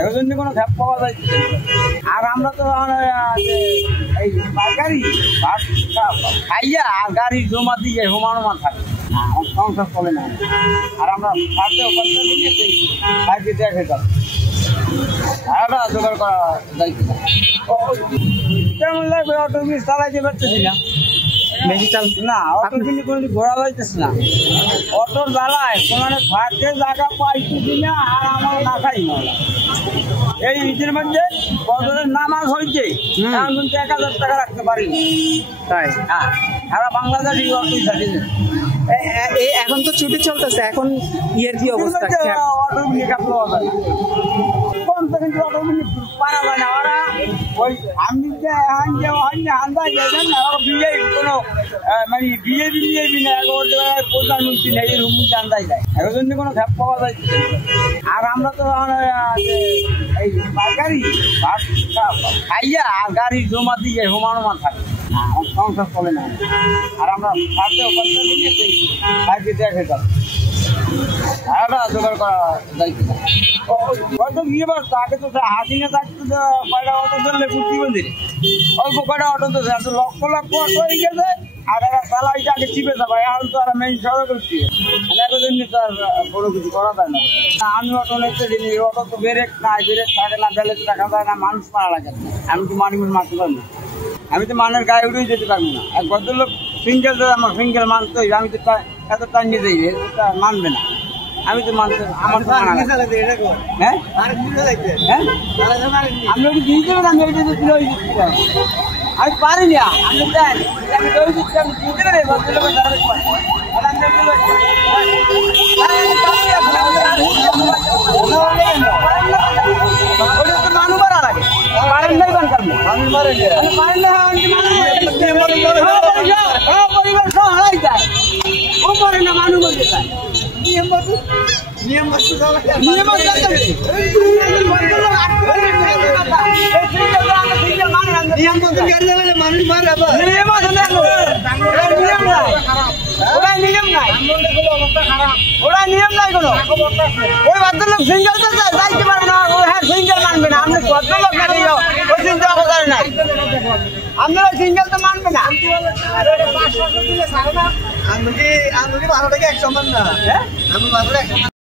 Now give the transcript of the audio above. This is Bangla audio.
এখন জন্য কোনো খ্যাপ পাওয়া যাচ্ছে। আর আমরা তো এই গাড়ি খাইয়া আর গাড়ি জমা দিয়ে হোমানোমান থাকে, সংসার চলে না। আর আমরা থাকতেও করতে দিয়ে সাইডে দেখে যাবো, ভাড়াটা জোগাড় করা যাইতে কেমন লাগবে। অটো জিনিস চালাইতে পারতেছি না, বেশি চাল না। অটো কিন্তু কোনো ঘোরা যাইতেছে না। অটোর জ্বালায় তোমার থাকতে জায়গা পাইতেছি না, আর আমার না খাই না। এই ঈদের মধ্যে বছরের নামাজ হয়েছে, এখন কিন্তু 1000 টাকা রাখতে পারি তাই। হ্যাঁ, সারা বাংলাদেশ অটোই থাকে। এখন তো ছুটি চলতেছে, এখন ইয়ের কি অবস্থা? অটো নিয়ে কাপড় কম তো কিন্তু অটো নিয়ে পারা যায় না। ওরা ওই আমি যে আন্দাজ যাই না, ওরা বিয়ে কোনো মানে বিয়ে না, প্রধানমন্ত্রী নেই এর হুমুকে আন্দাজ যায়। এখন জন্য কোনো খ্যাপ পাওয়া যাচ্ছে। আর আমরা তো এই গাড়ি খাইয়া আর গাড়ি জমা দিয়ে হোমানোমান থাকে, সংসার চলে না। আর আমরা থাকতেও করতে দিয়ে সাইডে দেখে যাবো, ভাড়াটা জোগাড় করা যাইতে হয়তো গিয়ে বসতো। আগে তো হাসিনে থাকতো কয়টা অটো চললে প্রতিবন্ধী অল্প কয়টা অটো তো লক্ষ লক্ষ অটো হয়ে গেছে। আর এরা চালাইটা আগে চিপে যাবো, এখন তো আর মেইন সড়ক করছি, এতদিন তো আর কোনো কিছু করা যায় না। আমি অটো নিতে দিন, অটো তো ব্রেক নাই, ব্রেক থাকে না, ব্যালেন্স রাখা যায় না, মানুষ মারা লাগে না। আমি তো মানুষ মারতে পারবো না, আমি তো মানের গায়ে উঠেই যেতে পারবো না। এক ভদ্রলোক সিঙ্গেল, আমার সিঙ্গেল মানতে হইবে, আমি তো এত টাইম নিয়ে যাই, মানবে না। আমি তো মানতে আমার হ্যাঁ হ্যাঁ আমি ওই দিয়ে দেবেন, আমি ওই দিচ্ছি, আমি পারি না। আপনি দেন, আমি ওই দিচ্ছি, আমি দিয়ে দেবেন ভদ্রলোকের মানুষ মারা লাগে, পারেন নাই বান কারণ মানুষ মারে পারেন না। পরিবার সব হারাই যায়, ও পারে না, মানুষ মরতে চায়। ওরা নিয়ম নাই কোনো। ওই ভদ্রলোক সিঙ্গেল তো যাইতে পারবে না, ও হ্যাঁ সিঙ্গেল মানবে না। আপনি ভদ্রলোক না দিও, ওই চিন্তা অবদান নাই, আপনারা সিঙ্গেল তো মানবে না। আমি 12 টাকা 100 মান না, আমি 12